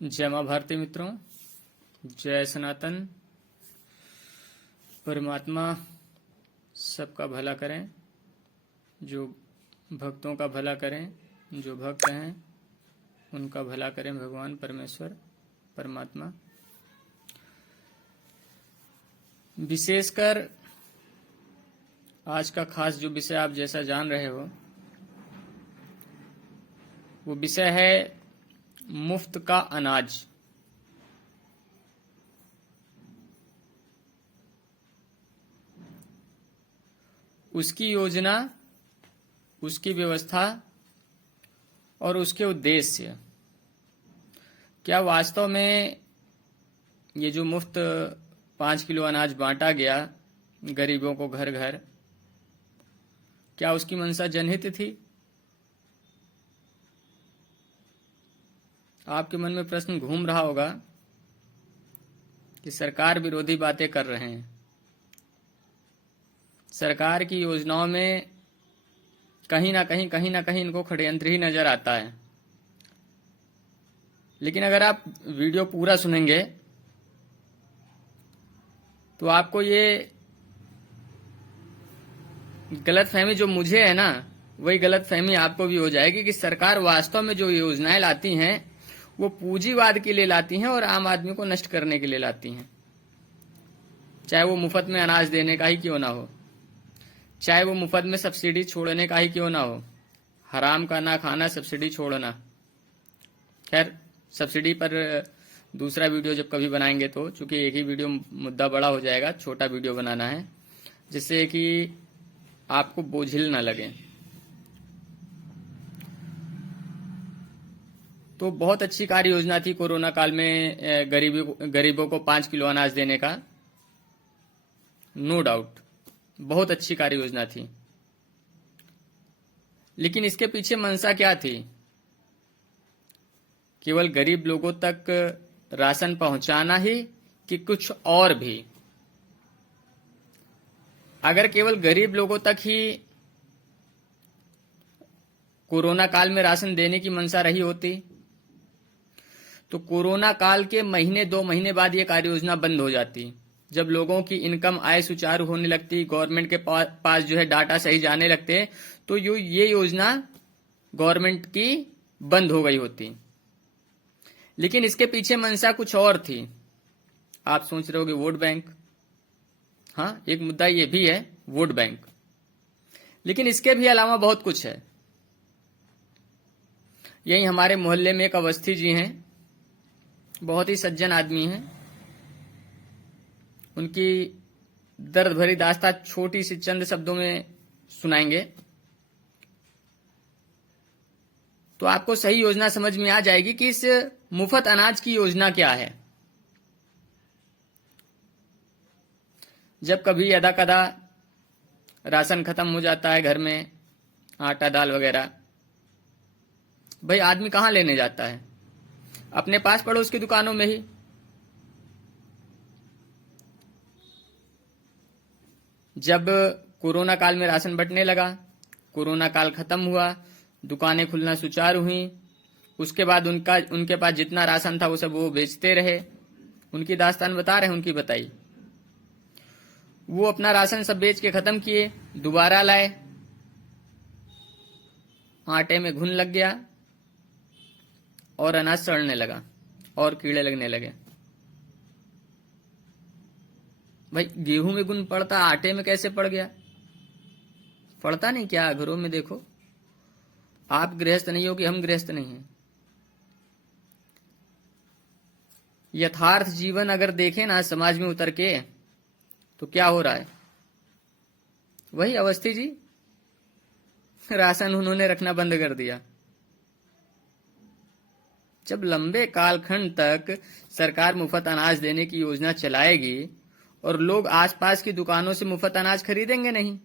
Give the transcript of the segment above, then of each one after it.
जय माँ भारती मित्रों, जय सनातन। परमात्मा सबका भला करें, जो भक्तों का भला करें, जो भक्त हैं उनका भला करें भगवान परमेश्वर परमात्मा। विशेषकर आज का खास जो विषय आप जैसा जान रहे हो वो विषय है मुफ्त का अनाज। उसकी योजना, उसकी व्यवस्था और उसके उद्देश्य। क्या वास्तव में ये जो मुफ्त 5 किलो अनाज बांटा गया गरीबों को घर घर, क्या उसकी मंशा जनहित थी? आपके मन में प्रश्न घूम रहा होगा कि सरकार विरोधी बातें कर रहे हैं। सरकार की योजनाओं में कहीं ना कहीं इनको षड्यंत्र ही नजर आता है। लेकिन अगर आप वीडियो पूरा सुनेंगे तो आपको ये गलतफहमी जो मुझे है ना, वही गलतफहमी आपको भी हो जाएगी कि सरकार वास्तव में जो योजनाएं लाती हैं वो पूंजीवाद के लिए लाती हैं और आम आदमी को नष्ट करने के लिए लाती हैं। चाहे वो मुफ्त में अनाज देने का ही क्यों ना हो, चाहे वो मुफ्त में सब्सिडी छोड़ने का ही क्यों ना हो। हराम का ना खाना, सब्सिडी छोड़ना। खैर, सब्सिडी पर दूसरा वीडियो जब कभी बनाएंगे तो, चूंकि एक ही वीडियो मुद्दा बड़ा हो जाएगा, छोटा वीडियो बनाना है जिससे कि आपको बोझिल ना लगे। तो बहुत अच्छी कार्य योजना थी कोरोना काल में गरीबों को 5 किलो अनाज देने का, नो डाउट बहुत अच्छी कार्य योजना थी। लेकिन इसके पीछे मंशा क्या थी? केवल गरीब लोगों तक राशन पहुंचाना ही कि कुछ और भी? अगर केवल गरीब लोगों तक ही कोरोना काल में राशन देने की मंशा रही होती तो कोरोना काल के महीने 2 महीने बाद ये कार्य योजना बंद हो जाती। जब लोगों की इनकम आय सुचारू होने लगती, गवर्नमेंट के पास जो है डाटा सही जाने लगते, तो ये योजना गवर्नमेंट की बंद हो गई होती। लेकिन इसके पीछे मंशा कुछ और थी। आप सोच रहे होगे वोट बैंक। हाँ, एक मुद्दा ये भी है, वोट बैंक। लेकिन इसके भी अलावा बहुत कुछ है। यही हमारे मोहल्ले में एक अवस्थी जी हैं, बहुत ही सज्जन आदमी हैं। उनकी दर्द भरी दास्तां छोटी सी चंद शब्दों में सुनाएंगे तो आपको सही योजना समझ में आ जाएगी कि इस मुफ्त अनाज की योजना क्या है। जब कभी यदा कदा राशन खत्म हो जाता है घर में, आटा दाल वगैरह, भाई आदमी कहां लेने जाता है? अपने पास पड़ोस की दुकानों में ही। जब कोरोना काल में राशन बंटने लगा, कोरोना काल खत्म हुआ, दुकानें खुलना सुचारू हुई, उसके बाद उनके पास जितना राशन था वो सब वो बेचते रहे। उनकी दास्तान बता रहे हैं, उनकी बताई। वो अपना राशन सब बेच के खत्म किए, दोबारा लाए, आटे में घुन लग गया और अनाज सड़ने लगा और कीड़े लगने लगे। भाई गेहूं में घुन पड़ता, आटे में कैसे पड़ गया? पड़ता नहीं क्या? घरों में देखो। आप गृहस्थ नहीं हो कि हम गृहस्थ नहीं हैं। यथार्थ जीवन अगर देखें ना समाज में उतर के, तो क्या हो रहा है? वही अवस्थी जी, राशन उन्होंने रखना बंद कर दिया। जब लंबे कालखंड तक सरकार मुफ्त अनाज देने की योजना चलाएगी और लोग आसपास की दुकानों से मुफ्त अनाज खरीदेंगे नहीं,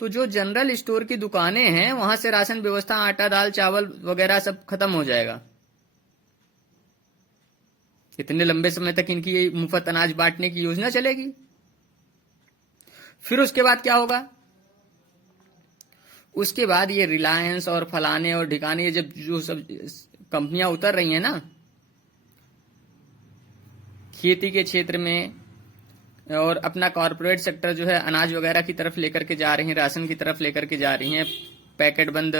तो जो जनरल स्टोर की दुकानें हैं वहां से राशन व्यवस्था, आटा दाल चावल वगैरह सब खत्म हो जाएगा। इतने लंबे समय तक इनकी मुफ्त अनाज बांटने की योजना चलेगी। फिर उसके बाद क्या होगा? उसके बाद ये रिलायंस और फलाने और ढिकाने जब जो सब कंपनियां उतर रही हैं ना, खेती के क्षेत्र में, और अपना कॉरपोरेट सेक्टर जो है अनाज वगैरह की तरफ लेकर के जा रही हैं, राशन की तरफ लेकर के जा रही हैं, पैकेट बंद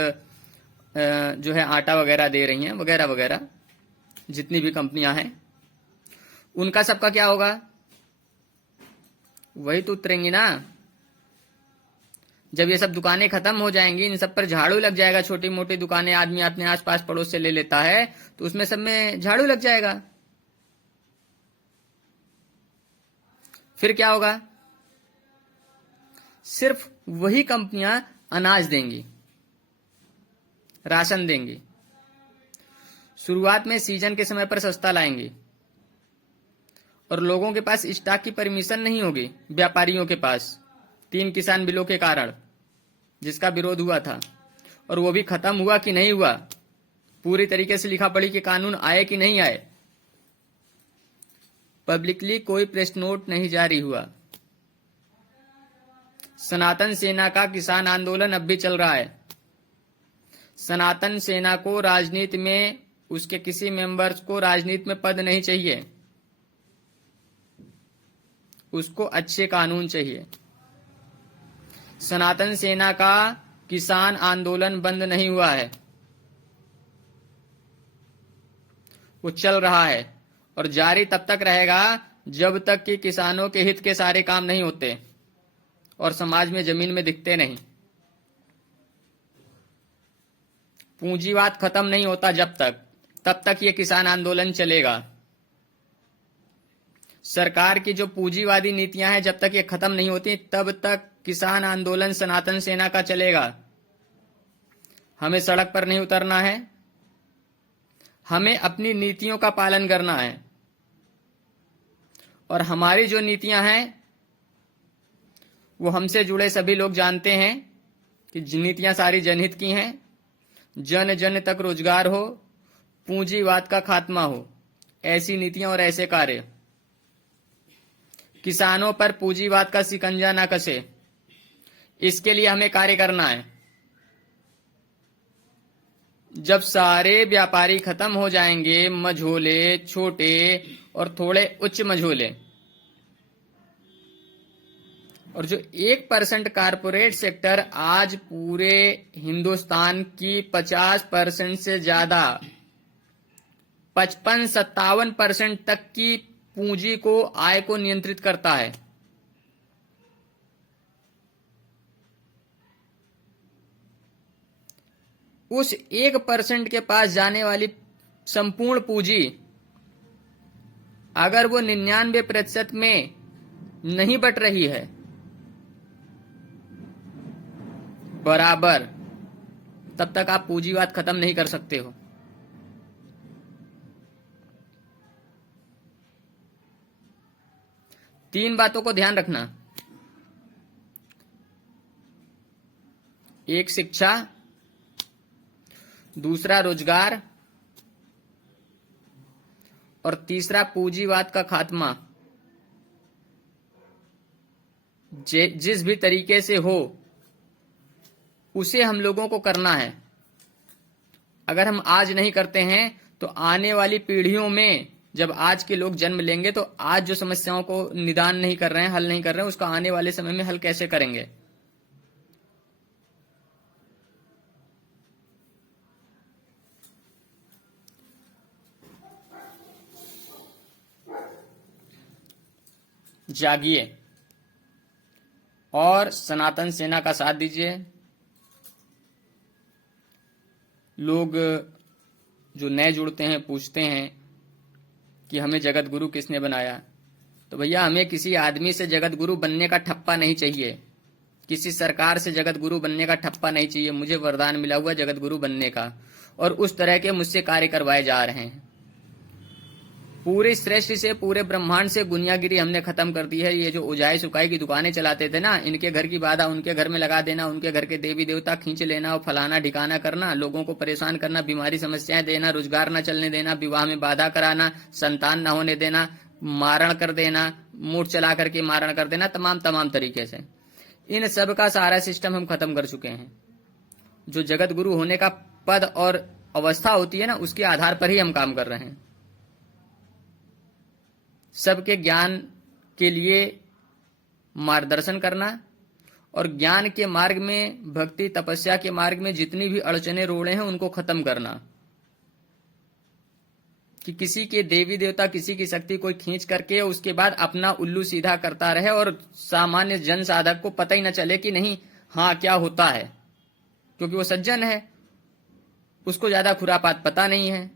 जो है आटा वगैरह दे रही हैं, वगैरह वगैरह, जितनी भी कंपनियां हैं, उनका सबका क्या होगा? वही तो उतरेंगी ना। जब ये सब दुकानें खत्म हो जाएंगी, इन सब पर झाड़ू लग जाएगा, छोटी मोटी दुकानें आदमी अपने आसपास पड़ोस से ले लेता है, तो उसमें सब में झाड़ू लग जाएगा। फिर क्या होगा? सिर्फ वही कंपनियां अनाज देंगी, राशन देंगी, शुरुआत में सीजन के समय पर सस्ता लाएंगी, और लोगों के पास स्टॉक की परमिशन नहीं होगी, व्यापारियों के पास, 3 किसान बिलों के कारण जिसका विरोध हुआ था, और वो भी खत्म हुआ कि नहीं हुआ, पूरी तरीके से लिखा पढ़ी के कानून आए कि नहीं आए, पब्लिकली कोई प्रेस नोट नहीं जारी हुआ। सनातन सेना का किसान आंदोलन अब भी चल रहा है। सनातन सेना को राजनीति में, उसके किसी मेंबर्स को राजनीति में पद नहीं चाहिए, उसको अच्छे कानून चाहिए। सनातन सेना का किसान आंदोलन बंद नहीं हुआ है, वो चल रहा है और जारी तब तक रहेगा जब तक कि किसानों के हित के सारे काम नहीं होते और समाज में जमीन में दिखते नहीं। पूंजीवाद खत्म नहीं होता जब तक, तब तक ये किसान आंदोलन चलेगा। सरकार की जो पूंजीवादी नीतियां हैं, जब तक ये खत्म नहीं होती तब तक किसान आंदोलन सनातन सेना का चलेगा। हमें सड़क पर नहीं उतरना है, हमें अपनी नीतियों का पालन करना है, और हमारी जो नीतियां हैं वो हमसे जुड़े सभी लोग जानते हैं कि नीतियां सारी जनहित की हैं। जन जन तक रोजगार हो, पूंजीवाद का खात्मा हो, ऐसी नीतियां और ऐसे कार्य। किसानों पर पूंजीवाद का शिकंजा न कसे, इसके लिए हमें कार्य करना है। जब सारे व्यापारी खत्म हो जाएंगे, मझोले, छोटे और थोड़े उच्च मझोले, और जो 1% कारपोरेट सेक्टर आज पूरे हिंदुस्तान की 50% से ज्यादा 55-57% तक की पूंजी को, आय को नियंत्रित करता है, उस 1% के पास जाने वाली संपूर्ण पूंजी अगर वो 99% में नहीं बट रही है बराबर, तब तक आप पूंजीवाद खत्म नहीं कर सकते हो। तीन बातों को ध्यान रखना। एक शिक्षा, दूसरा रोजगार, और तीसरा पूंजीवाद का खात्मा। जिस भी तरीके से हो उसे हम लोगों को करना है। अगर हम आज नहीं करते हैं तो आने वाली पीढ़ियों में, जब आज के लोग जन्म लेंगे तो आज जो समस्याओं को निदान नहीं कर रहे हैं, हल नहीं कर रहे हैं, उसका आने वाले समय में हल कैसे करेंगे। जागिए और सनातन सेना का साथ दीजिए। लोग जो नए जुड़ते हैं पूछते हैं कि हमें जगत गुरु किसने बनाया, तो भैया हमें किसी आदमी से जगत गुरु बनने का ठप्पा नहीं चाहिए, किसी सरकार से जगत गुरु बनने का ठप्पा नहीं चाहिए। मुझे वरदान मिला हुआ जगत गुरु बनने का, और उस तरह के मुझसे कार्य करवाए जा रहे हैं। पूरे सृष्टि से, पूरे ब्रह्मांड से गुनियागिरी हमने खत्म कर दी है। ये जो उजाई सुकाई की दुकानें चलाते थे ना, इनके घर की बाधा उनके घर में लगा देना, उनके घर के देवी देवता खींच लेना और फलाना ठिकाना करना, लोगों को परेशान करना, बीमारी समस्याएं देना, रोजगार न चलने देना, विवाह में बाधा कराना, संतान न होने देना, मारण कर देना, मूठ चला करके मारण कर देना, तमाम तरीके से इन सब का सारा सिस्टम हम खत्म कर चुके हैं। जो जगत गुरु होने का पद और अवस्था होती है ना, उसके आधार पर ही हम काम कर रहे हैं। सबके ज्ञान के लिए मार्गदर्शन करना और ज्ञान के मार्ग में, भक्ति तपस्या के मार्ग में जितनी भी अड़चने रोड़े हैं उनको खत्म करना। कि किसी के देवी देवता, किसी की शक्ति कोई खींच करके उसके बाद अपना उल्लू सीधा करता रहे और सामान्य जन साधक को पता ही न चले कि नहीं हाँ क्या होता है, क्योंकि वो सज्जन है, उसको ज्यादा खुरापात पता नहीं है,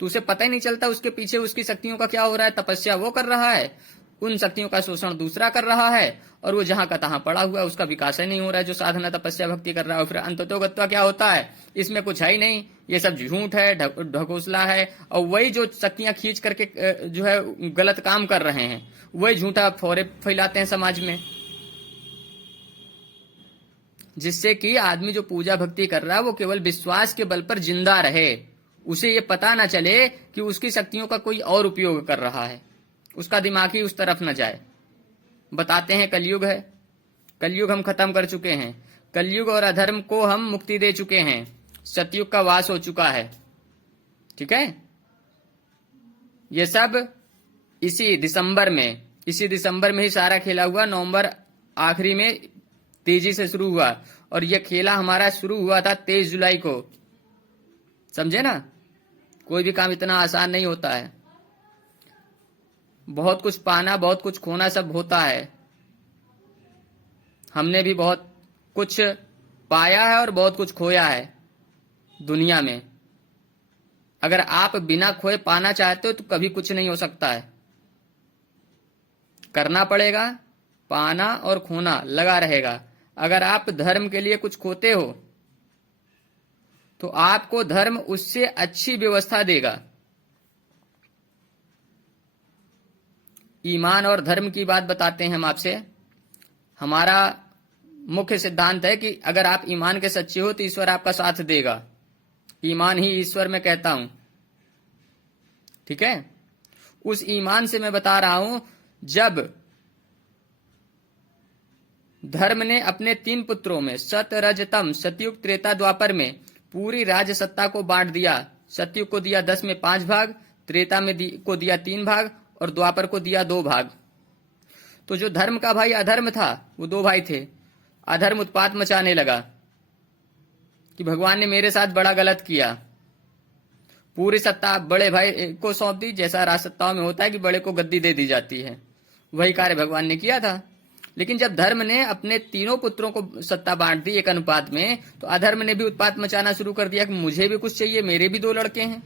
तो उसे पता ही नहीं चलता उसके पीछे उसकी शक्तियों का क्या हो रहा है। तपस्या वो कर रहा है, उन शक्तियों का शोषण दूसरा कर रहा है, और वो जहां का तहां पड़ा हुआ है, उसका विकास ही नहीं हो रहा है जो साधना तपस्या भक्ति कर रहा है। फिर अंततोगत्वा क्या होता है, इसमें कुछ है ही नहीं, ये सब झूठ है, ढकोसला है, और वही जो शक्तियां खींच करके जो है गलत काम कर रहे हैं, वही झूठा फौरे फैलाते हैं समाज में, जिससे कि आदमी जो पूजा भक्ति कर रहा है वो केवल विश्वास के बल पर जिंदा रहे, उसे ये पता ना चले कि उसकी शक्तियों का कोई और उपयोग कर रहा है, उसका दिमाग ही उस तरफ न जाए। बताते हैं कलयुग है, कलयुग हम खत्म कर चुके हैं, कलयुग और अधर्म को हम मुक्ति दे चुके हैं, सतयुग का वास हो चुका है। ठीक है, ये सब इसी दिसंबर में ही सारा खेला हुआ। नवंबर आखिरी में तेजी से शुरू हुआ, और यह खेला हमारा शुरू हुआ था 23 जुलाई को। समझे ना, कोई भी काम इतना आसान नहीं होता है, बहुत कुछ पाना बहुत कुछ खोना सब होता है। हमने भी बहुत कुछ पाया है और बहुत कुछ खोया है दुनिया में। अगर आप बिना खोए पाना चाहते हो तो कभी कुछ नहीं हो सकता है, करना पड़ेगा, पाना और खोना लगा रहेगा। अगर आप धर्म के लिए कुछ खोते हो तो आपको धर्म उससे अच्छी व्यवस्था देगा। ईमान और धर्म की बात बताते हैं हम आपसे। हमारा मुख्य सिद्धांत है कि अगर आप ईमान के सच्चे हो तो ईश्वर आपका साथ देगा। ईमान ही ईश्वर मैं कहता हूं, ठीक है। उस ईमान से मैं बता रहा हूं, जब धर्म ने अपने 3 पुत्रों में सत रज तम, सतयुग त्रेता द्वापर में पूरी राज सत्ता को बांट दिया। सतयुग को दिया 10 में 5 भाग, त्रेता में को दिया 3 भाग, और द्वापर को दिया 2 भाग। तो जो धर्म का भाई अधर्म था, वो 2 भाई थे। अधर्म उत्पात मचाने लगा कि भगवान ने मेरे साथ बड़ा गलत किया, पूरी सत्ता बड़े भाई को सौंप दी। जैसा राज सत्ताओं में होता है कि बड़े को गद्दी दे दी जाती है, वही कार्य भगवान ने किया था। लेकिन जब धर्म ने अपने 3 पुत्रों को सत्ता बांट दी एक अनुपात में, तो अधर्म ने भी उत्पात मचाना शुरू कर दिया कि मुझे भी कुछ चाहिए, मेरे भी 2 लड़के हैं,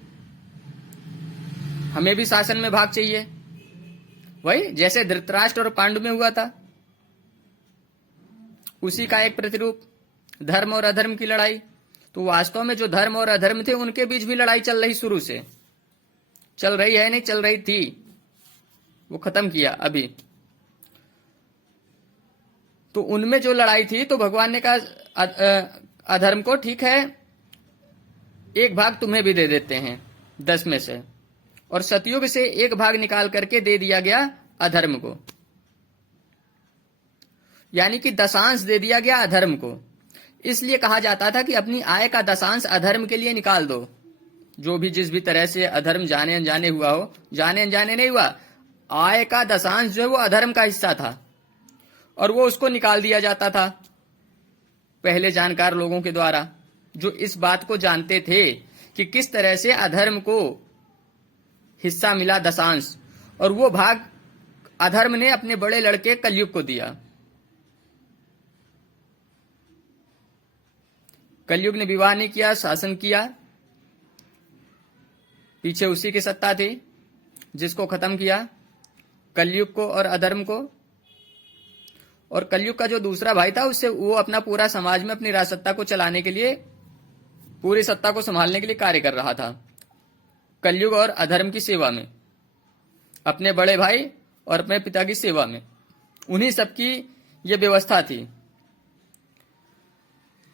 हमें भी शासन में भाग चाहिए। वही जैसे धृतराष्ट्र और पांडु में हुआ था, उसी का एक प्रतिरूप धर्म और अधर्म की लड़ाई। तो वास्तव में जो धर्म और अधर्म थे उनके बीच भी लड़ाई चल रही, शुरू से चल रही है, नहीं चल रही थी, वो खत्म किया अभी। तो उनमें जो लड़ाई थी, तो भगवान ने कहा अधर्म को ठीक है 1 भाग तुम्हें भी दे देते हैं 10 में से, और सतयुग से 1 भाग निकाल करके दे दिया गया अधर्म को, यानी कि दशांश दे दिया गया अधर्म को। इसलिए कहा जाता था कि अपनी आय का दशांश अधर्म के लिए निकाल दो। जो भी जिस भी तरह से अधर्म जाने अनजाने हुआ हो, जाने अनजाने नहीं हुआ, आय का दशांश जो है वो अधर्म का हिस्सा था, और वो उसको निकाल दिया जाता था पहले जानकार लोगों के द्वारा, जो इस बात को जानते थे कि किस तरह से अधर्म को हिस्सा मिला दशांश, और वो भाग अधर्म ने अपने बड़े लड़के कलयुग को दिया। कलयुग ने विवाह नहीं किया, शासन किया, पीछे उसी की सत्ता थी, जिसको खत्म किया कलयुग को और अधर्म को। और कलयुग का जो दूसरा भाई था, उससे वो अपना पूरा समाज में अपनी राजसत्ता को चलाने के लिए, पूरी सत्ता को संभालने के लिए कार्य कर रहा था, कलयुग और अधर्म की सेवा में, अपने बड़े भाई और अपने पिता की सेवा में। उन्हीं सबकी ये व्यवस्था थी।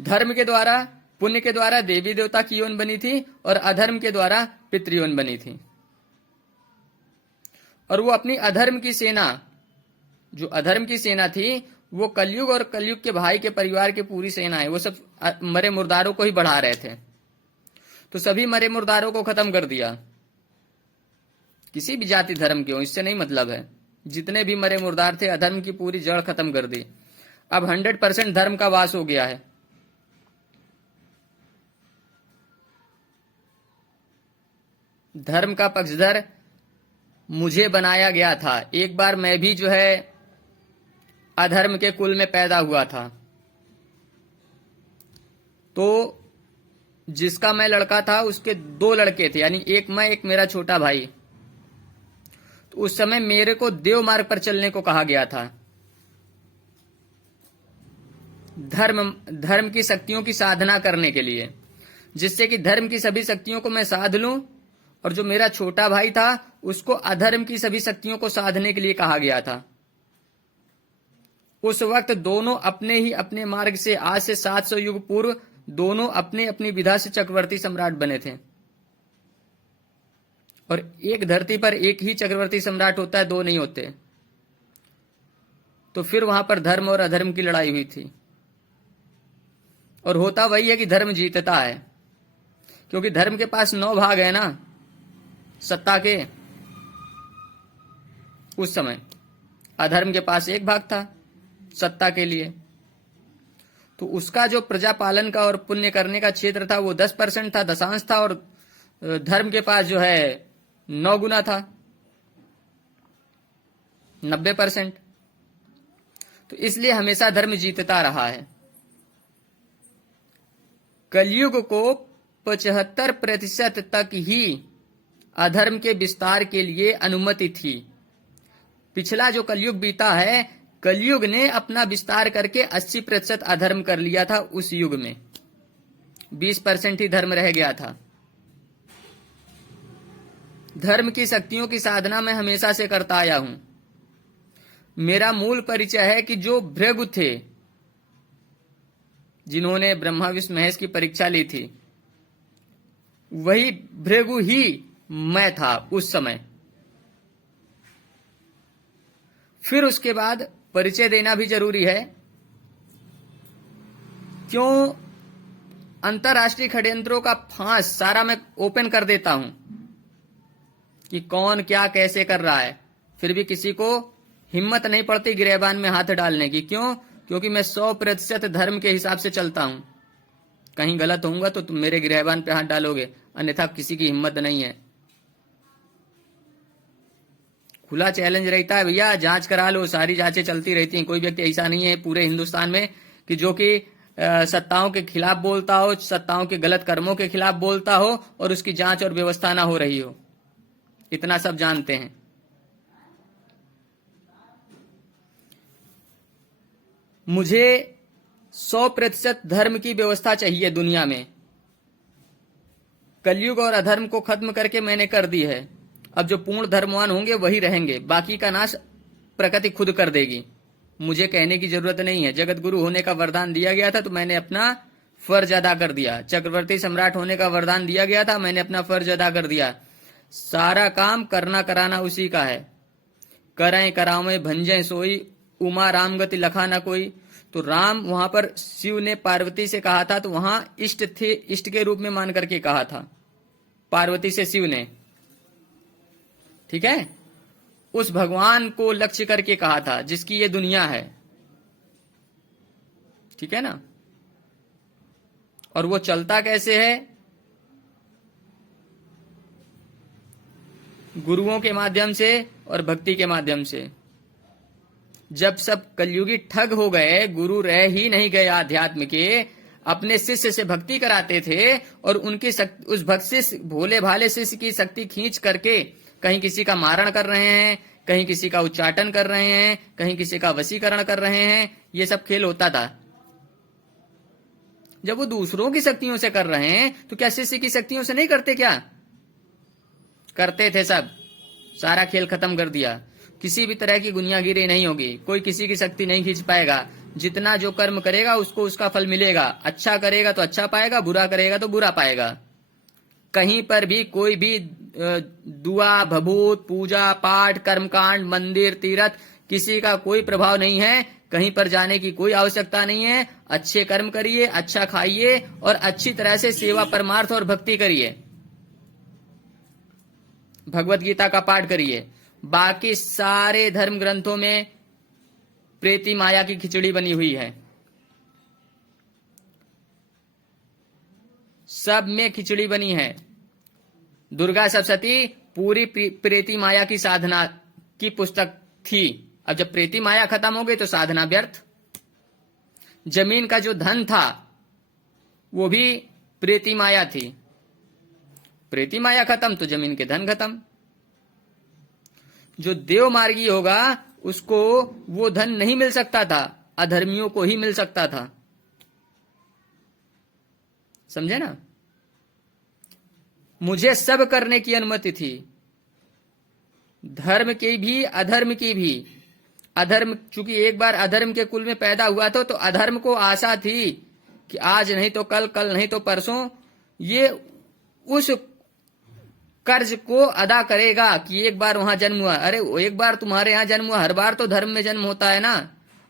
धर्म के द्वारा, पुण्य के द्वारा देवी देवता की योन बनी थी, और अधर्म के द्वारा पितृयोन बनी थी। और वो अपनी अधर्म की सेना, जो अधर्म की सेना थी, वो कलयुग और कलयुग के भाई के परिवार की पूरी सेना है, वो सब मरे मुर्दारों को ही बढ़ा रहे थे। तो सभी मरे मुर्दारों को खत्म कर दिया, किसी भी जाति धर्म के हो, इससे नहीं मतलब है। जितने भी मरे मुर्दार थे, अधर्म की पूरी जड़ खत्म कर दी। अब 100% धर्म का वास हो गया है। धर्म का पक्षधर मुझे बनाया गया था। एक बार मैं भी जो है अधर्म के कुल में पैदा हुआ था, तो जिसका मैं लड़का था उसके 2 लड़के थे, यानी एक मैं एक मेरा छोटा भाई। तो उस समय मेरे को देव मार्ग पर चलने को कहा गया था, धर्म की शक्तियों की साधना करने के लिए, जिससे कि धर्म की सभी शक्तियों को मैं साध लूं, और जो मेरा छोटा भाई था उसको अधर्म की सभी शक्तियों को साधने के लिए कहा गया था। उस वक्त दोनों अपने ही अपने मार्ग से, आज से 700 युग पूर्व, दोनों अपने अपनी विधा से चक्रवर्ती सम्राट बने थे। और एक धरती पर एक ही चक्रवर्ती सम्राट होता है, 2 नहीं होते। तो फिर वहां पर धर्म और अधर्म की लड़ाई हुई थी, और होता वही है कि धर्म जीतता है, क्योंकि धर्म के पास 9 भाग है ना सत्ता के। उस समय अधर्म के पास 1 भाग था सत्ता के लिए। तो उसका जो प्रजा पालन का और पुण्य करने का क्षेत्र था वो 10% था, दशांश था, और धर्म के पास जो है 9 गुना था, 90%। तो इसलिए हमेशा धर्म जीतता रहा है। कलयुग को 75% तक ही अधर्म के विस्तार के लिए अनुमति थी। पिछला जो कलयुग बीता है, कलयुग ने अपना विस्तार करके 80% अधर्म कर लिया था। उस युग में 20% ही धर्म रह गया था। धर्म की शक्तियों की साधना मैं हमेशा से करता आया हूं। मेरा मूल परिचय है कि जो भृगु थे, जिन्होंने ब्रह्मा विष्णु महेश की परीक्षा ली थी, वही भृगु ही मैं था उस समय। फिर उसके बाद परिचय देना भी जरूरी है। क्यों? अंतरराष्ट्रीय षड्यंत्रों का फांस सारा मैं ओपन कर देता हूं कि कौन क्या कैसे कर रहा है, फिर भी किसी को हिम्मत नहीं पड़ती गिरेबान में हाथ डालने की। क्यों? क्योंकि मैं 100% धर्म के हिसाब से चलता हूं। कहीं गलत होऊंगा तो तुम मेरे गिरेबान पे हाथ डालोगे, अन्यथा किसी की हिम्मत नहीं है। खुला चैलेंज रहता है भैया, जांच करा लो, सारी जांचें चलती रहती हैं। कोई व्यक्ति ऐसा नहीं है पूरे हिंदुस्तान में कि जो कि सत्ताओं के खिलाफ बोलता हो, सत्ताओं के गलत कर्मों के खिलाफ बोलता हो और उसकी जांच और व्यवस्था ना हो रही हो। इतना सब जानते हैं। मुझे 100% धर्म की व्यवस्था चाहिए दुनिया में। कलयुग और अधर्म को खत्म करके मैंने कर दी है। अब जो पूर्ण धर्मवान होंगे वही रहेंगे, बाकी का नाश प्रकृति खुद कर देगी। मुझे कहने की जरूरत नहीं है। जगत गुरु होने का वरदान दिया गया था तो मैंने अपना फर्ज अदा कर दिया। चक्रवर्ती सम्राट होने का वरदान दिया गया था, मैंने अपना फर्ज अदा कर दिया। सारा काम करना कराना उसी का है। करें करावें भंजें सोई, उमा राम गति लखा ना कोई। तो राम वहां पर शिव ने पार्वती से कहा था, तो वहां इष्ट थे, इष्ट के रूप में मान करके कहा था पार्वती से शिव ने, ठीक है। उस भगवान को लक्ष्य करके कहा था जिसकी ये दुनिया है, ठीक है ना। और वो चलता कैसे है? गुरुओं के माध्यम से और भक्ति के माध्यम से। जब सब कलयुगी ठग हो गए, गुरु रह ही नहीं गए आध्यात्म के, अपने शिष्य से भक्ति कराते थे और उनकी उस भक्त शिष्य, भोले भाले शिष्य की शक्ति खींच करके कहीं किसी का मारण कर रहे हैं, कहीं किसी का उच्चाटन कर रहे हैं, कहीं किसी का वशीकरण कर रहे हैं। ये सब खेल होता था। जब वो दूसरों की शक्तियों से कर रहे हैं तो क्या शिष्य की शक्तियों से नहीं करते? क्या करते थे? सब सारा खेल खत्म कर दिया। किसी भी तरह की गुनियागिरी नहीं होगी, कोई किसी की शक्ति नहीं खींच पाएगा। जितना जो कर्म करेगा उसको उसका फल मिलेगा। अच्छा करेगा तो अच्छा पाएगा, बुरा करेगा तो बुरा पाएगा। कहीं पर भी कोई भी दुआ, भभूत, पूजा पाठ, कर्मकांड, मंदिर, तीर्थ, किसी का कोई प्रभाव नहीं है। कहीं पर जाने की कोई आवश्यकता नहीं है। अच्छे कर्म करिए, अच्छा खाइए और अच्छी तरह से सेवा परमार्थ और भक्ति करिए, भगवत गीता का पाठ करिए। बाकी सारे धर्म ग्रंथों में प्रेती माया की खिचड़ी बनी हुई है, सब में खिचड़ी बनी है। दुर्गा सप्तशती पूरी प्रेती माया की साधना की पुस्तक थी। अब जब प्रेती माया खत्म हो गई तो साधना व्यर्थ। जमीन का जो धन था वो भी प्रेती माया थी, प्रेती माया खत्म तो जमीन के धन खत्म। जो देव मार्गी होगा उसको वो धन नहीं मिल सकता था, अधर्मियों को ही मिल सकता था। समझे ना? मुझे सब करने की अनुमति थी, धर्म की भी अधर्म की भी। अधर्म, चूंकि एक बार अधर्म के कुल में पैदा हुआ था तो अधर्म को आशा थी कि आज नहीं तो कल, कल नहीं तो परसों ये उस कर्ज को अदा करेगा कि एक बार वहां जन्म हुआ। अरे एक बार तुम्हारे यहां जन्म हुआ, हर बार तो धर्म में जन्म होता है ना।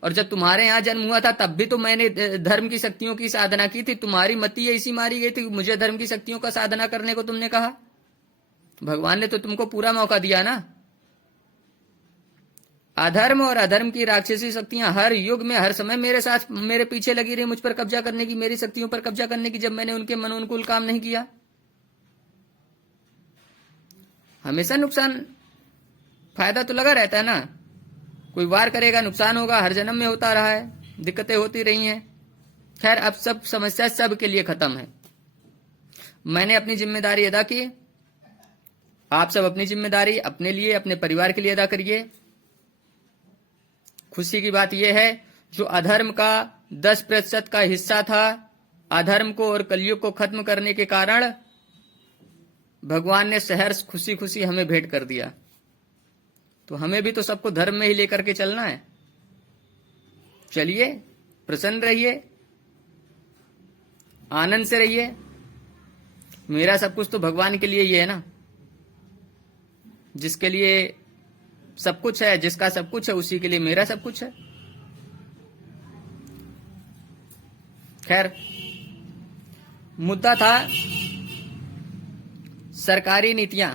और जब तुम्हारे यहां जन्म हुआ था तब भी तो मैंने धर्म की शक्तियों की साधना की थी, तुम्हारी मति ऐसी मारी गई थी, मुझे धर्म की शक्तियों का साधना करने को तुमने कहा। भगवान ने तो तुमको पूरा मौका दिया ना। अधर्म और अधर्म की राक्षसी शक्तियां हर युग में हर समय मेरे साथ, मेरे पीछे लगी रही, मुझ पर कब्जा करने की, मेरी शक्तियों पर कब्जा करने की, जब मैंने उनके मनोनुकूल काम नहीं किया। हमेशा नुकसान, फायदा तो लगा रहता है ना। कोई वार करेगा नुकसान होगा, हर जन्म में होता रहा है, दिक्कतें होती रही हैं। खैर अब सब समस्या सब के लिए खत्म है। मैंने अपनी जिम्मेदारी अदा की, आप सब अपनी जिम्मेदारी अपने लिए, अपने परिवार के लिए अदा करिए। खुशी की बात यह है जो अधर्म का 10% का हिस्सा था, अधर्म को और कलयुग को खत्म करने के कारण भगवान ने सहर्ष खुशी खुशी हमें भेंट कर दिया। तो हमें भी तो सबको धर्म में ही लेकर के चलना है। चलिए, प्रसन्न रहिए, आनंद से रहिए। मेरा सब कुछ तो भगवान के लिए ही है ना, जिसके लिए सब कुछ है, जिसका सब कुछ है उसी के लिए मेरा सब कुछ है। खैर, मुद्दा था सरकारी नीतियां।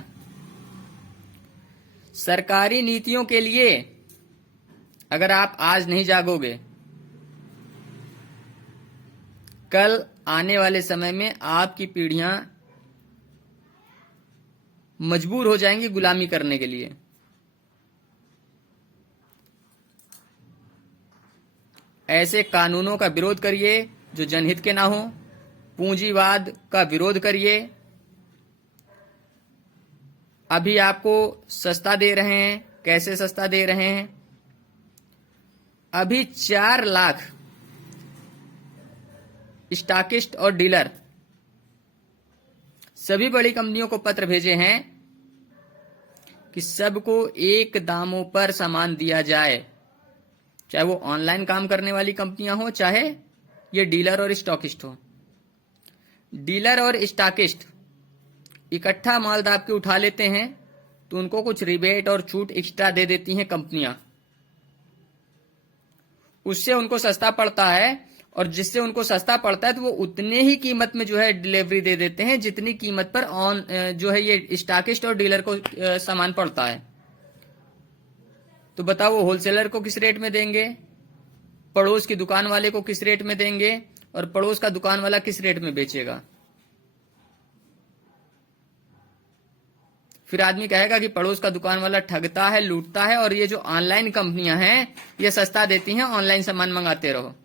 सरकारी नीतियों के लिए अगर आप आज नहीं जागोगे, कल आने वाले समय में आपकी पीढ़ियां मजबूर हो जाएंगी गुलामी करने के लिए। ऐसे कानूनों का विरोध करिए जो जनहित के ना हो, पूंजीवाद का विरोध करिए। अभी आपको सस्ता दे रहे हैं, कैसे सस्ता दे रहे हैं? अभी 4 लाख स्टॉकिस्ट और डीलर सभी बड़ी कंपनियों को पत्र भेजे हैं कि सबको एक दामों पर सामान दिया जाए, चाहे वो ऑनलाइन काम करने वाली कंपनियां हो, चाहे ये डीलर और स्टॉकिस्ट हो। डीलर और स्टॉकिस्ट इकट्ठा माल दाब के उठा लेते हैं तो उनको कुछ रिबेट और छूट एक्स्ट्रा दे देती हैं कंपनियां, उससे उनको सस्ता पड़ता है। और जिससे उनको सस्ता पड़ता है तो वो उतने ही कीमत में जो है डिलीवरी दे देते हैं जितनी कीमत पर जो है ये स्टॉकिस्ट और डीलर को सामान पड़ता है। तो बताओ वो होलसेलर को किस रेट में देंगे, पड़ोस की दुकान वाले को किस रेट में देंगे, और पड़ोस का दुकान वाला किस रेट में बेचेगा? फिर आदमी कहेगा कि पड़ोस का दुकान वाला ठगता है, लूटता है, और ये जो ऑनलाइन कंपनियां हैं ये सस्ता देती हैं, ऑनलाइन सामान मंगाते रहो।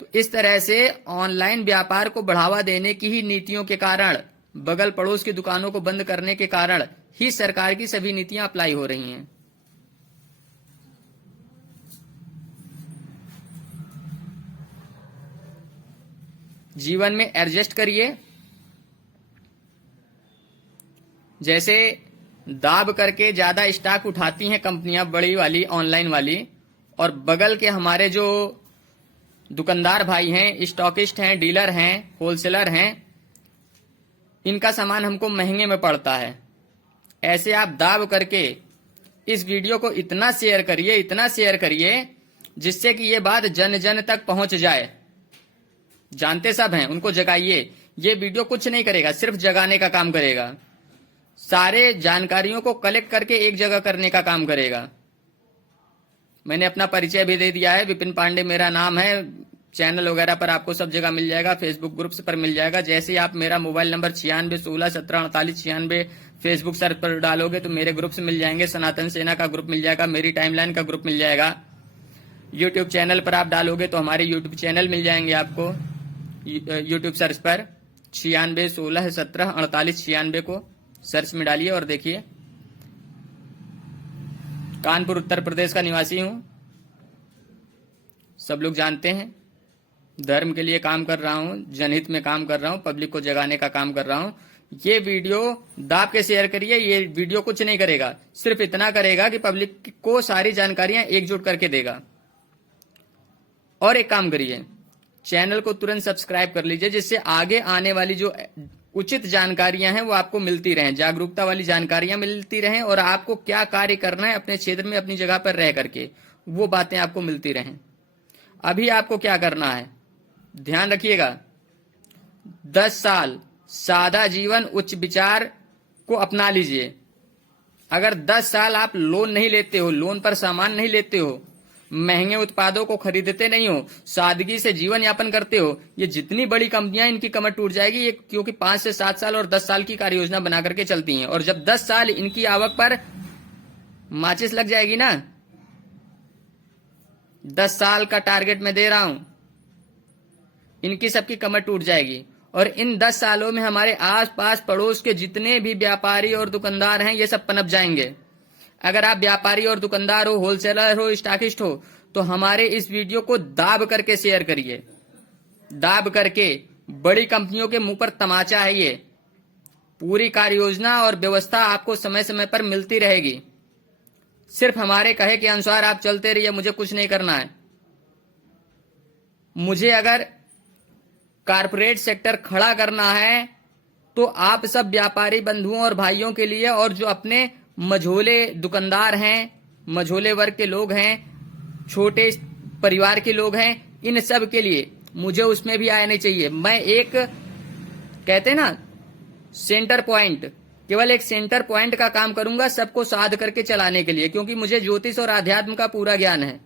तो इस तरह से ऑनलाइन व्यापार को बढ़ावा देने की ही नीतियों के कारण, बगल पड़ोस की दुकानों को बंद करने के कारण ही सरकार की सभी नीतियां अप्लाई हो रही हैं। जीवन में एडजस्ट करिए। जैसे दाब करके ज्यादा स्टॉक उठाती हैं कंपनियां बड़ी वाली, ऑनलाइन वाली, और बगल के हमारे जो दुकानदार भाई हैं, स्टॉकिस्ट हैं, डीलर हैं, होलसेलर हैं, इनका सामान हमको महंगे में पड़ता है। ऐसे आप दाब करके इस वीडियो को इतना शेयर करिए जिससे कि ये बात जन जन तक पहुंच जाए। जानते सब हैं, उनको जगाइए। ये वीडियो कुछ नहीं करेगा, सिर्फ जगाने का काम करेगा, सारे जानकारियों को कलेक्ट करके एक जगह करने का काम करेगा। मैंने अपना परिचय भी दे दिया है, विपिन पांडे मेरा नाम है। चैनल वगैरह पर आपको सब जगह मिल जाएगा, फेसबुक ग्रुप्स पर मिल जाएगा। जैसे ही आप मेरा मोबाइल नंबर 9616174896 फेसबुक सर्च पर डालोगे तो मेरे ग्रुप्स मिल जाएंगे। सनातन सेना का ग्रुप मिल जाएगा, मेरी टाइमलाइन का ग्रुप मिल जाएगा। यूट्यूब चैनल पर आप डालोगे तो हमारे यूट्यूब चैनल मिल जाएंगे आपको। यूट्यूब सर्च पर 9616174896 को सर्च में डालिए और देखिए। कानपुर उत्तर प्रदेश का निवासी हूं, सब लोग जानते हैं। धर्म के लिए काम कर रहा हूं, जनहित में काम कर रहा हूं, पब्लिक को जगाने का काम कर रहा हूं। ये वीडियो दाब के शेयर करिए। ये वीडियो कुछ नहीं करेगा, सिर्फ इतना करेगा कि पब्लिक को सारी जानकारियां एकजुट करके देगा। और एक काम करिए, चैनल को तुरंत सब्सक्राइब कर लीजिए, जिससे आगे आने वाली जो उचित जानकारियां हैं वो आपको मिलती रहें, जागरूकता वाली जानकारियां मिलती रहें, और आपको क्या कार्य करना है अपने क्षेत्र में अपनी जगह पर रह करके वो बातें आपको मिलती रहें। अभी आपको क्या करना है, ध्यान रखिएगा। 10 साल सादा जीवन उच्च विचार को अपना लीजिए। अगर 10 साल आप लोन नहीं लेते हो, लोन पर सामान नहीं लेते हो, महंगे उत्पादों को खरीदते नहीं हो, सादगी से जीवन यापन करते हो, ये जितनी बड़ी कंपनियां इनकी कमर टूट जाएगी। ये क्योंकि 5 से 7 साल और 10 साल की कार्य योजना बना करके चलती हैं, और जब 10 साल इनकी आवक पर माचिस लग जाएगी ना, 10 साल का टारगेट मैं दे रहा हूं, इनकी सबकी कमर टूट जाएगी। और इन 10 सालों में हमारे आस पास पड़ोस के जितने भी व्यापारी और दुकानदार हैं ये सब पनप जाएंगे। अगर आप व्यापारी और दुकानदार हो, होलसेलर हो, स्टॉकिस्ट हो, तो हमारे इस वीडियो को दाब करके शेयर करिए। दाब करके, बड़ी कंपनियों के मुंह पर तमाचा है ये। पूरी कार्य योजना और व्यवस्था आपको समय समय पर मिलती रहेगी। सिर्फ हमारे कहे के अनुसार आप चलते रहिए, मुझे कुछ नहीं करना है। मुझे अगर कारपोरेट सेक्टर खड़ा करना है तो आप सब व्यापारी बंधुओं और भाइयों के लिए, और जो अपने मझोले दुकानदार हैं, मझोले वर्ग के लोग हैं, छोटे परिवार के लोग हैं, इन सब के लिए मुझे उसमें भी आया नहीं चाहिए। मैं एक, कहते हैं ना, सेंटर पॉइंट, केवल एक सेंटर पॉइंट का काम करूंगा सबको साध करके चलाने के लिए, क्योंकि मुझे ज्योतिष और आध्यात्म का पूरा ज्ञान है।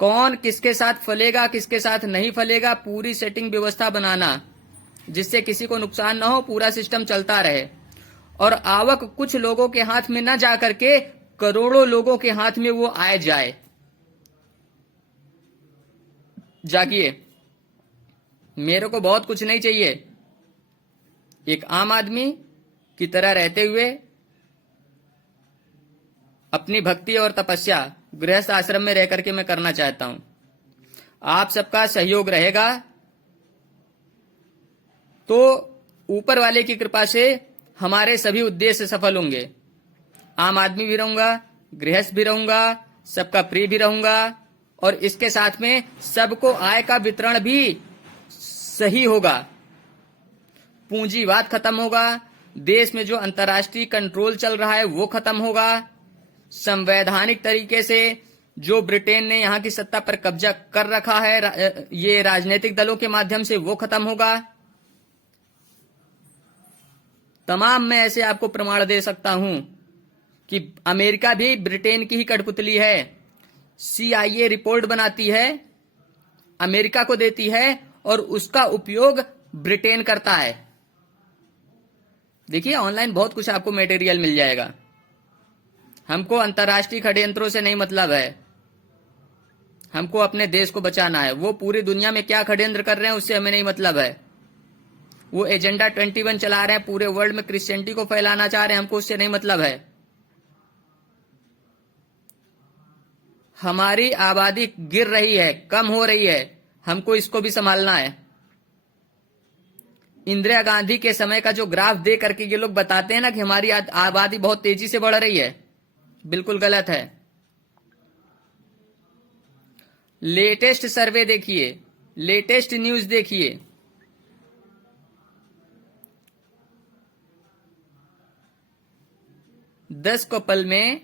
कौन किसके साथ फलेगा, किसके साथ नहीं फलेगा, पूरी सेटिंग व्यवस्था बनाना, जिससे किसी को नुकसान ना हो, पूरा सिस्टम चलता रहे, और आवक कुछ लोगों के हाथ में ना जा करके करोड़ों लोगों के हाथ में वो आए जाए। जागिए, मेरे को बहुत कुछ नहीं चाहिए। एक आम आदमी की तरह रहते हुए अपनी भक्ति और तपस्या गृहस्थ आश्रम में रह करके मैं करना चाहता हूं। आप सबका सहयोग रहेगा तो ऊपर वाले की कृपा से हमारे सभी उद्देश्य सफल होंगे। आम आदमी भी रहूंगा, गृहस्थ भी रहूंगा, सबका प्रिय भी रहूंगा, और इसके साथ में सबको आय का वितरण भी सही होगा। पूंजीवाद खत्म होगा, देश में जो अंतर्राष्ट्रीय कंट्रोल चल रहा है वो खत्म होगा, संवैधानिक तरीके से जो ब्रिटेन ने यहाँ की सत्ता पर कब्जा कर रखा है ये राजनीतिक दलों के माध्यम से, वो खत्म होगा। तमाम मैं ऐसे आपको प्रमाण दे सकता हूं कि अमेरिका भी ब्रिटेन की ही कठपुतली है। CIA रिपोर्ट बनाती है, अमेरिका को देती है, और उसका उपयोग ब्रिटेन करता है। देखिए, ऑनलाइन बहुत कुछ आपको मटेरियल मिल जाएगा। हमको अंतर्राष्ट्रीय षड्यंत्रों से नहीं मतलब है, हमको अपने देश को बचाना है। वो पूरी दुनिया में क्या षड्यंत्र कर रहे हैं उससे हमें नहीं मतलब है। वो एजेंडा 21 चला रहे हैं, पूरे वर्ल्ड में क्रिश्चियनिटी को फैलाना चाह रहे हैं, हमको उससे नहीं मतलब है। हमारी आबादी गिर रही है, कम हो रही है, हमको इसको भी संभालना है। इंदिरा गांधी के समय का जो ग्राफ दे करके ये लोग बताते हैं ना कि हमारी आबादी बहुत तेजी से बढ़ रही है, बिल्कुल गलत है। लेटेस्ट सर्वे देखिए, लेटेस्ट न्यूज देखिए। 10 कपल में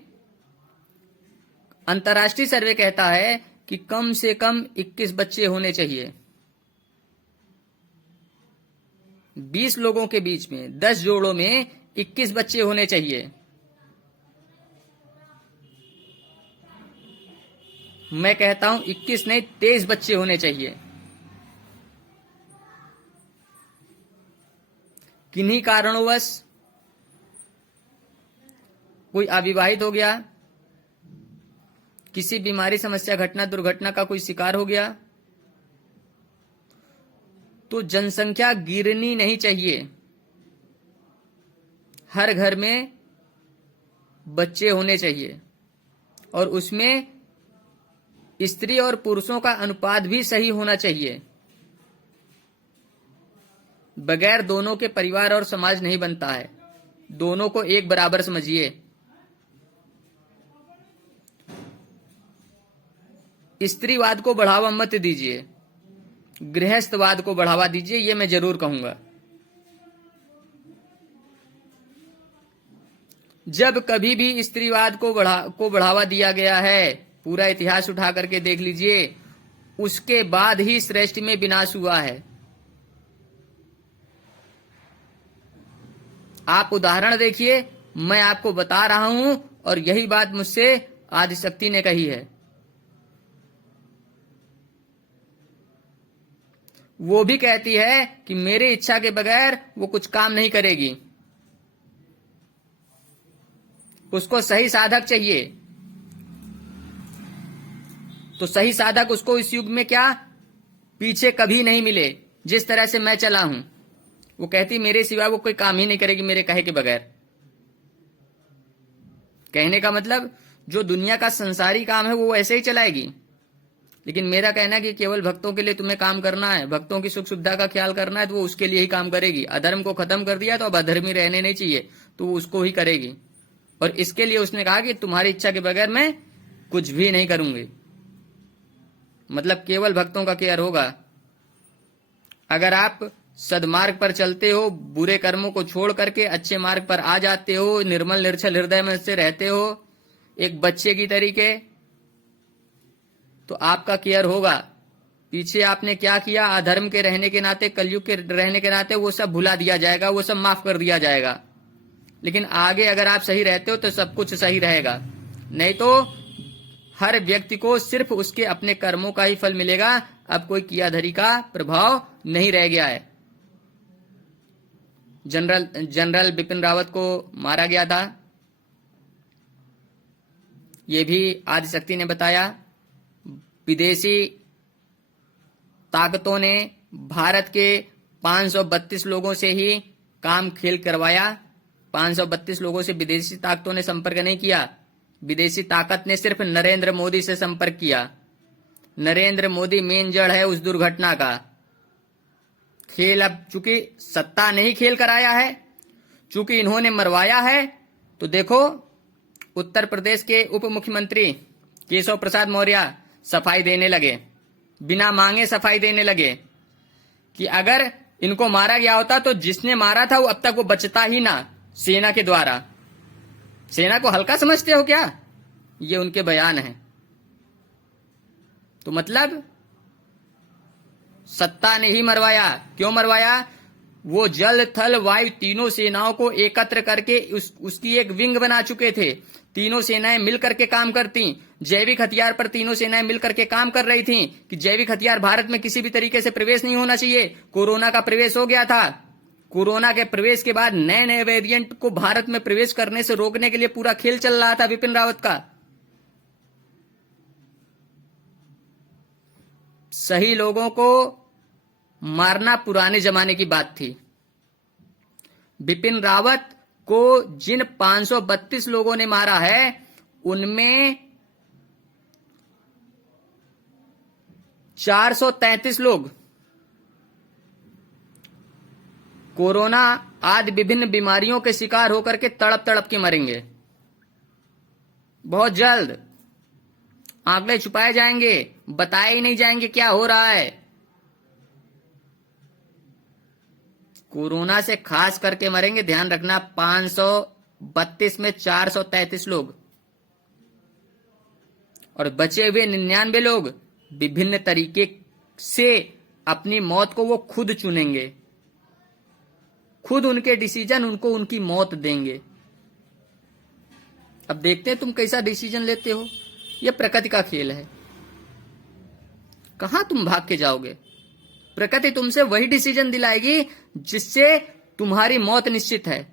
अंतर्राष्ट्रीय सर्वे कहता है कि कम से कम 21 बच्चे होने चाहिए। 20 लोगों के बीच में 10 जोड़ों में 21 बच्चे होने चाहिए। मैं कहता हूं 21 नहीं 23 बच्चे होने चाहिए। किन्हीं कारणोंवश कोई अविवाहित हो गया, किसी बीमारी, समस्या, घटना, दुर्घटना का कोई शिकार हो गया, तो जनसंख्या गिरनी नहीं चाहिए। हर घर में बच्चे होने चाहिए और उसमें स्त्री और पुरुषों का अनुपात भी सही होना चाहिए। बगैर दोनों के परिवार और समाज नहीं बनता है। दोनों को एक बराबर समझिए। स्त्रीवाद को बढ़ावा मत दीजिए, गृहस्थवाद को बढ़ावा दीजिए, ये मैं जरूर कहूंगा। जब कभी भी स्त्रीवाद को बढ़ावा दिया गया है, पूरा इतिहास उठा करके देख लीजिए, उसके बाद ही सृष्टि में विनाश हुआ है। आप उदाहरण देखिए, मैं आपको बता रहा हूं और यही बात मुझसे आदिशक्ति ने कही है। वो भी कहती है कि मेरी इच्छा के बगैर वो कुछ काम नहीं करेगी, उसको सही साधक चाहिए। तो सही साधक उसको इस युग में क्या पीछे कभी नहीं मिले, जिस तरह से मैं चला हूं। वो कहती मेरे सिवा वो कोई काम ही नहीं करेगी मेरे कहे के बगैर। कहने का मतलब जो दुनिया का संसारी काम है वो ऐसे ही चलाएगी, लेकिन मेरा कहना है कि केवल भक्तों के लिए तुम्हें काम करना है, भक्तों की सुख सुविधा का ख्याल करना है, तो वो उसके लिए ही काम करेगी। अधर्म को खत्म कर दिया तो अब अधर्मी रहने नहीं चाहिए, तो वो उसको ही करेगी। और इसके लिए उसने कहा कि तुम्हारी इच्छा के बगैर मैं कुछ भी नहीं करूंगी। मतलब केवल भक्तों का केयर होगा। अगर आप सदमार्ग पर चलते हो, बुरे कर्मों को छोड़ करके अच्छे मार्ग पर आ जाते हो, निर्मल निर्छल हृदय में से रहते हो एक बच्चे की तरीके, तो आपका केयर होगा। पीछे आपने क्या किया, अधर्म के रहने के नाते, कलयुग के रहने के नाते, वो सब भुला दिया जाएगा, वो सब माफ कर दिया जाएगा। लेकिन आगे अगर आप सही रहते हो तो सब कुछ सही रहेगा। नहीं तो हर व्यक्ति को सिर्फ उसके अपने कर्मों का ही फल मिलेगा। अब कोई कियाधरी का प्रभाव नहीं रह गया है। जनरल बिपिन रावत को मारा गया था, ये भी आदिशक्ति ने बताया। विदेशी ताकतों ने भारत के 532 लोगों से ही काम खेल करवाया। 532 लोगों से विदेशी ताकतों ने संपर्क नहीं किया। विदेशी ताकत ने सिर्फ नरेंद्र मोदी से संपर्क किया। नरेंद्र मोदी मेन जड़ है उस दुर्घटना का। खेल अब चूंकि सत्ता ने ही खेल कराया है, चूंकि इन्होंने मरवाया है, तो देखो उत्तर प्रदेश के उप मुख्यमंत्री केशव प्रसाद मौर्य सफाई देने लगे, बिना मांगे सफाई देने लगे कि अगर इनको मारा गया होता तो जिसने मारा था वो अब तक वो बचता ही ना, सेना के द्वारा। सेना को हल्का समझते हो क्या? ये उनके बयान है। तो मतलब सत्ता ने ही मरवाया। क्यों मरवाया? वो जल थल वायु तीनों सेनाओं को एकत्र करके उसकी एक विंग बना चुके थे। तीनों सेनाएं मिलकर के काम करती। जैविक हथियार पर तीनों सेनाएं मिलकर के काम कर रही थीं कि जैविक हथियार भारत में किसी भी तरीके से प्रवेश नहीं होना चाहिए। कोरोना का प्रवेश हो गया था। कोरोना के प्रवेश के बाद नए नए वेरिएंट को भारत में प्रवेश करने से रोकने के लिए पूरा खेल चल रहा था बिपिन रावत का। सही लोगों को मारना पुराने जमाने की बात थी। बिपिन रावत को जिन 532 लोगों ने मारा है उनमें 433 लोग कोरोना आदि विभिन्न बीमारियों के शिकार होकर के तड़प तड़प के मरेंगे। बहुत जल्द आंकड़े छुपाए जाएंगे, बताए ही नहीं जाएंगे क्या हो रहा है। कोरोना से खास करके मरेंगे, ध्यान रखना। 32 में 433 लोग और बचे हुए 99 लोग विभिन्न तरीके से अपनी मौत को वो खुद चुनेंगे, खुद उनके डिसीजन उनको उनकी मौत देंगे। अब देखते हैं तुम कैसा डिसीजन लेते हो। यह प्रकृति का खेल है, कहां तुम भाग के जाओगे। प्रकृति तुमसे वही डिसीजन दिलाएगी जिससे तुम्हारी मौत निश्चित है।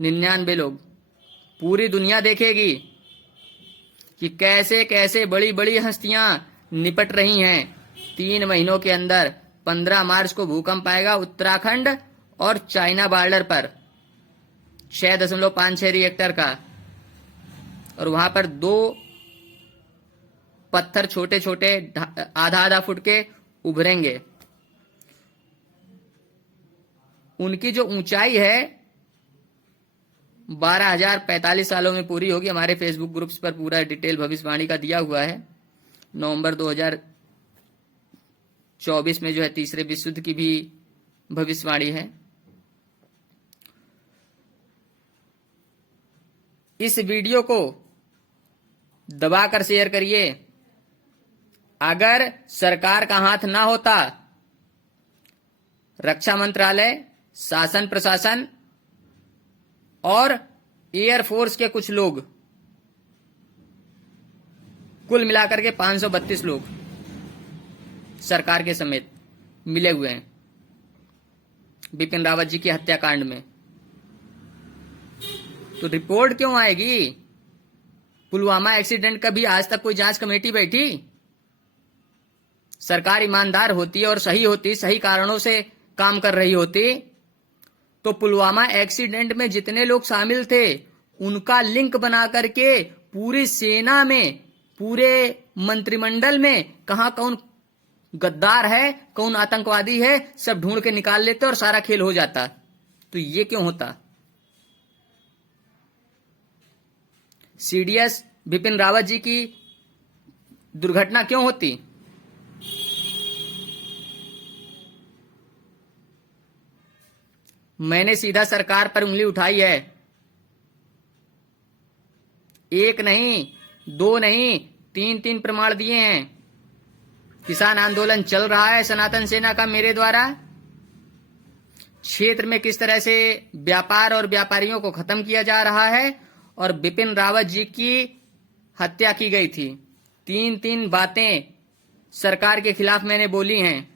99 लोग, पूरी दुनिया देखेगी कि कैसे कैसे बड़ी बड़ी हस्तियां निपट रही हैं। 3 महीनों के अंदर 15 मार्च को भूकंप आएगा उत्तराखंड और चाइना बॉर्डर पर 6.56 रिएक्टर का, और वहां पर 2 पत्थर छोटे छोटे आधा फुट के उभरेंगे। उनकी जो ऊंचाई है 12,045 सालों में पूरी होगी। हमारे फेसबुक ग्रुप्स पर पूरा डिटेल भविष्यवाणी का दिया हुआ है। नवंबर 2024 में जो है तीसरे विश्व युद्ध की भी भविष्यवाणी है। इस वीडियो को दबाकर शेयर करिए। अगर सरकार का हाथ ना होता, रक्षा मंत्रालय, शासन प्रशासन और एयरफोर्स के कुछ लोग, कुल मिलाकर के 532 लोग सरकार के समेत मिले हुए हैं बिपिन रावत जी की हत्याकांड में, तो रिपोर्ट क्यों आएगी? पुलवामा एक्सीडेंट का भी आज तक कोई जांच कमेटी बैठी? सरकार ईमानदार होती और सही होती, सही कारणों से काम कर रही होती, तो पुलवामा एक्सीडेंट में जितने लोग शामिल थे उनका लिंक बना करके पूरी सेना में, पूरे मंत्रिमंडल में कहां कौन गद्दार है, कौन आतंकवादी है, सब ढूंढ के निकाल लेते और सारा खेल हो जाता। तो ये क्यों होता? सीडीएस बिपिन रावत जी की दुर्घटना क्यों होती? मैंने सीधा सरकार पर उंगली उठाई है। 1 नहीं, 2 नहीं, 3 प्रमाण दिए हैं। किसान आंदोलन चल रहा है सनातन सेना का मेरे द्वारा। क्षेत्र में किस तरह से व्यापार और व्यापारियों को खत्म किया जा रहा है, और बिपिन रावत जी की हत्या की गई थी। 3 बातें सरकार के खिलाफ मैंने बोली हैं।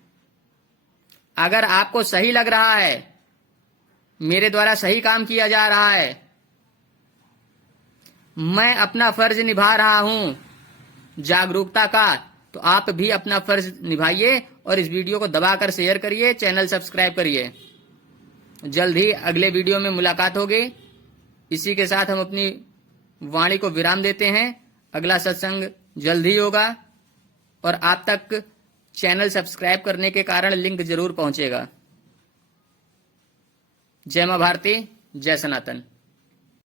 अगर आपको सही लग रहा है, मेरे द्वारा सही काम किया जा रहा है, मैं अपना फर्ज निभा रहा हूं जागरूकता का, तो आप भी अपना फर्ज निभाइए और इस वीडियो को दबाकर शेयर करिए, चैनल सब्सक्राइब करिए। जल्द ही अगले वीडियो में मुलाकात होगी। इसी के साथ हम अपनी वाणी को विराम देते हैं। अगला सत्संग जल्द ही होगा और आप तक चैनल सब्सक्राइब करने के कारण लिंक जरूर पहुंचेगा। जय मां भारती, जय सनातन।